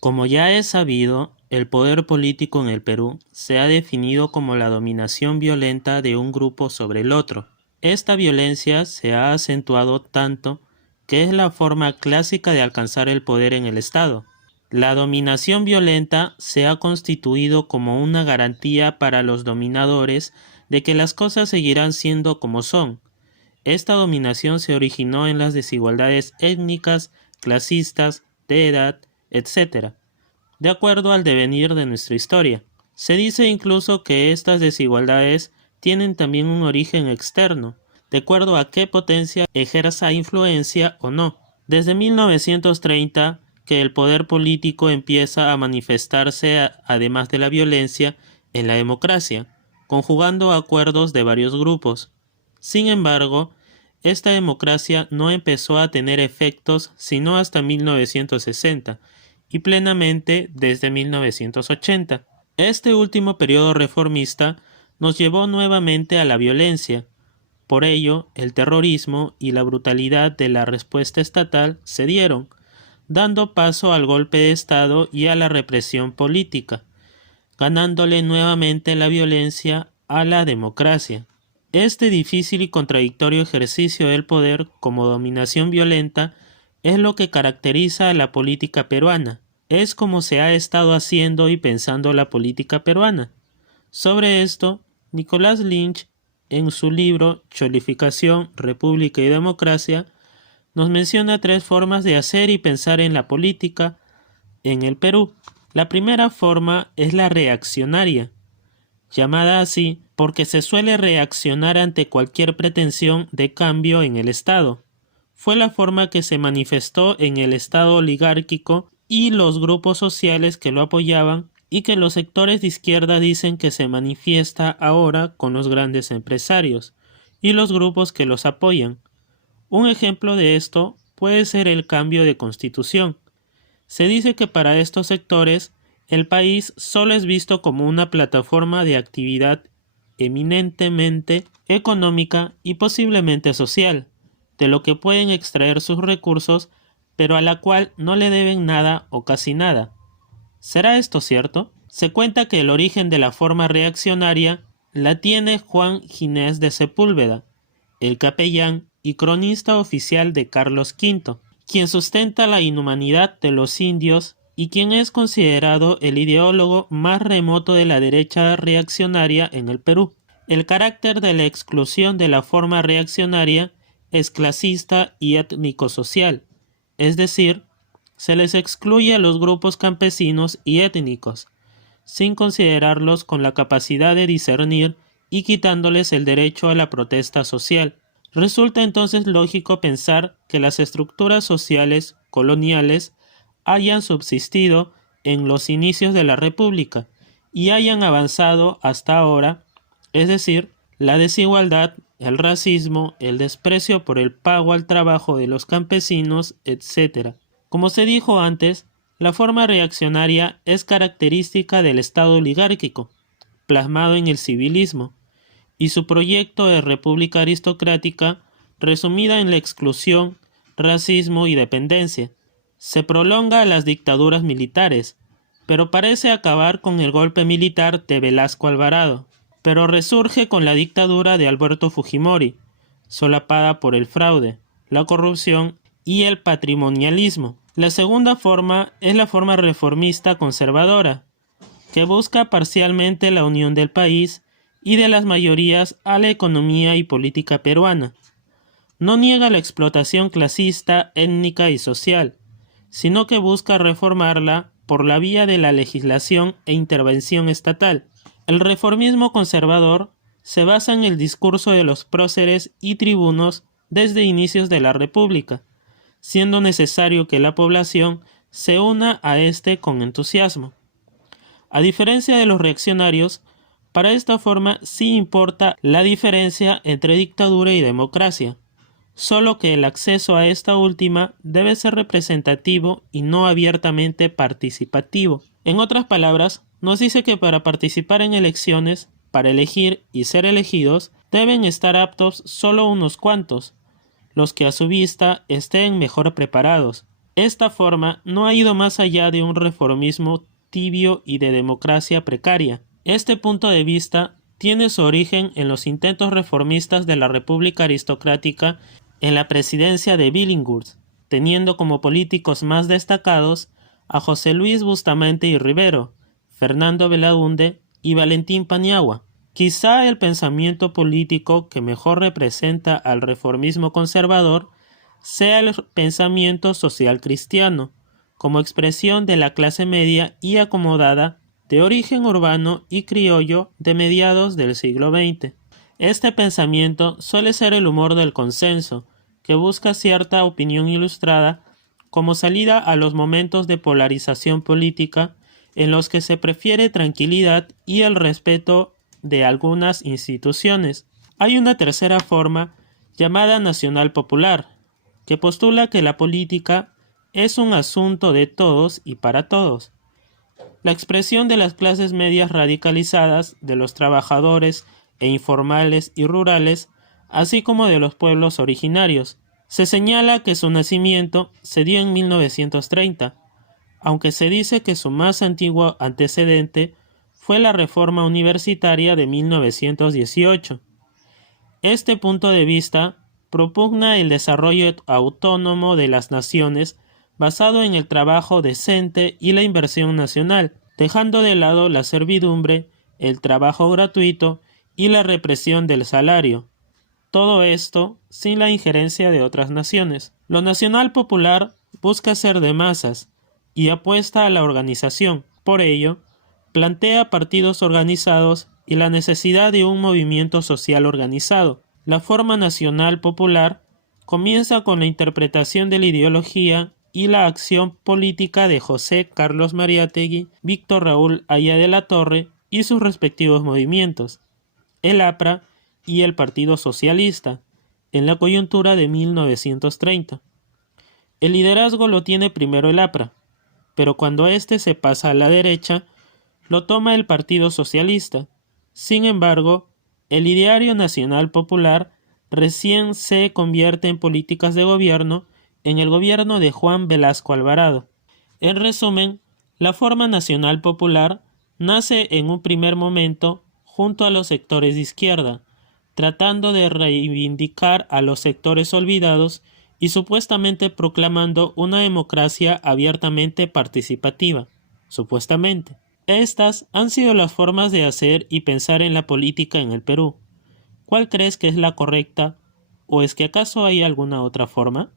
Como ya es sabido, el poder político en el Perú se ha definido como la dominación violenta de un grupo sobre el otro. Esta violencia se ha acentuado tanto que es la forma clásica de alcanzar el poder en el Estado. La dominación violenta se ha constituido como una garantía para los dominadores de que las cosas seguirán siendo como son. Esta dominación se originó en las desigualdades étnicas, clasistas, de edad, etc., de acuerdo al devenir de nuestra historia. Se dice incluso que estas desigualdades tienen también un origen externo, de acuerdo a qué potencia ejerza influencia o no. Desde 1930, que el poder político empieza a manifestarse, además de la violencia, en la democracia, conjugando acuerdos de varios grupos. Sin embargo, esta democracia no empezó a tener efectos sino hasta 1960, y plenamente desde 1980. Este último periodo reformista nos llevó nuevamente a la violencia. Por ello, el terrorismo y la brutalidad de la respuesta estatal se dieron, dando paso al golpe de Estado y a la represión política, ganándole nuevamente la violencia a la democracia. Este difícil y contradictorio ejercicio del poder como dominación violenta es lo que caracteriza a la política peruana. Es como se ha estado haciendo y pensando la política peruana. Sobre esto, Nicolás Lynch, en su libro Cholificación, República y Democracia, nos menciona tres formas de hacer y pensar en la política en el Perú. La primera forma es la reaccionaria, llamada así porque se suele reaccionar ante cualquier pretensión de cambio en el Estado. Fue la forma que se manifestó en el Estado oligárquico y los grupos sociales que lo apoyaban, y que los sectores de izquierda dicen que se manifiesta ahora con los grandes empresarios y los grupos que los apoyan. Un ejemplo de esto puede ser el cambio de constitución. Se dice que para estos sectores el país solo es visto como una plataforma de actividad eminentemente económica y posiblemente social, de lo que pueden extraer sus recursos, pero a la cual no le deben nada o casi nada. ¿Será esto cierto? Se cuenta que el origen de la forma reaccionaria la tiene Juan Ginés de Sepúlveda, el capellán y cronista oficial de Carlos V, quien sustenta la inhumanidad de los indios y quien es considerado el ideólogo más remoto de la derecha reaccionaria en el Perú. El carácter de la exclusión de la forma reaccionaria es clasista y étnico-social, es decir, se les excluye a los grupos campesinos y étnicos, sin considerarlos con la capacidad de discernir y quitándoles el derecho a la protesta social. Resulta entonces lógico pensar que las estructuras sociales coloniales hayan subsistido en los inicios de la República y hayan avanzado hasta ahora, es decir, la desigualdad, el racismo, el desprecio por el pago al trabajo de los campesinos, etc. Como se dijo antes, la forma reaccionaria es característica del Estado oligárquico, plasmado en el civilismo, y su proyecto de república aristocrática, resumida en la exclusión, racismo y dependencia. Se prolonga a las dictaduras militares, pero parece acabar con el golpe militar de Velasco Alvarado, pero resurge con la dictadura de Alberto Fujimori, solapada por el fraude, la corrupción y el patrimonialismo. La segunda forma es la forma reformista conservadora, que busca parcialmente la unión del país y de las mayorías a la economía y política peruana. No niega la explotación clasista, étnica y social, sino que busca reformarla por la vía de la legislación e intervención estatal. El reformismo conservador se basa en el discurso de los próceres y tribunos desde inicios de la República, siendo necesario que la población se una a este con entusiasmo. A diferencia de los reaccionarios, para esta forma sí importa la diferencia entre dictadura y democracia, solo que el acceso a esta última debe ser representativo y no abiertamente participativo. En otras palabras, nos dice que para participar en elecciones, para elegir y ser elegidos, deben estar aptos solo unos cuantos, los que a su vista estén mejor preparados. Esta forma no ha ido más allá de un reformismo tibio y de democracia precaria. Este punto de vista tiene su origen en los intentos reformistas de la República Aristocrática en la presidencia de Billinghurst, teniendo como políticos más destacados a José Luis Bustamante y Rivero, Fernando Belaúnde y Valentín Paniagua. Quizá el pensamiento político que mejor representa al reformismo conservador sea el pensamiento social cristiano, como expresión de la clase media y acomodada de origen urbano y criollo de mediados del siglo XX. Este pensamiento suele ser el humor del consenso, que busca cierta opinión ilustrada como salida a los momentos de polarización política en los que se prefiere tranquilidad y el respeto de algunas instituciones. Hay una tercera forma llamada nacional popular, que postula que la política es un asunto de todos y para todos. La expresión de las clases medias radicalizadas, de los trabajadores e informales y rurales, así como de los pueblos originarios. Se señala que su nacimiento se dio en 1930, aunque se dice que su más antiguo antecedente fue la reforma universitaria de 1918. Este punto de vista propugna el desarrollo autónomo de las naciones basado en el trabajo decente y la inversión nacional, dejando de lado la servidumbre, el trabajo gratuito y la represión del salario. Todo esto sin la injerencia de otras naciones. Lo nacional popular busca ser de masas y apuesta a la organización. Por ello, plantea partidos organizados y la necesidad de un movimiento social organizado. La forma nacional popular comienza con la interpretación de la ideología y la acción política de José Carlos Mariátegui, Víctor Raúl Haya de la Torre y sus respectivos movimientos, el APRA y el Partido Socialista, en la coyuntura de 1930. El liderazgo lo tiene primero el APRA, pero cuando éste se pasa a la derecha, lo toma el Partido Socialista. Sin embargo, el ideario nacional popular recién se convierte en políticas de gobierno en el gobierno de Juan Velasco Alvarado. En resumen, la forma nacional popular nace en un primer momento junto a los sectores de izquierda, tratando de reivindicar a los sectores olvidados y supuestamente proclamando una democracia abiertamente participativa. Supuestamente. Estas han sido las formas de hacer y pensar en la política en el Perú. ¿Cuál crees que es la correcta? ¿O es que acaso hay alguna otra forma?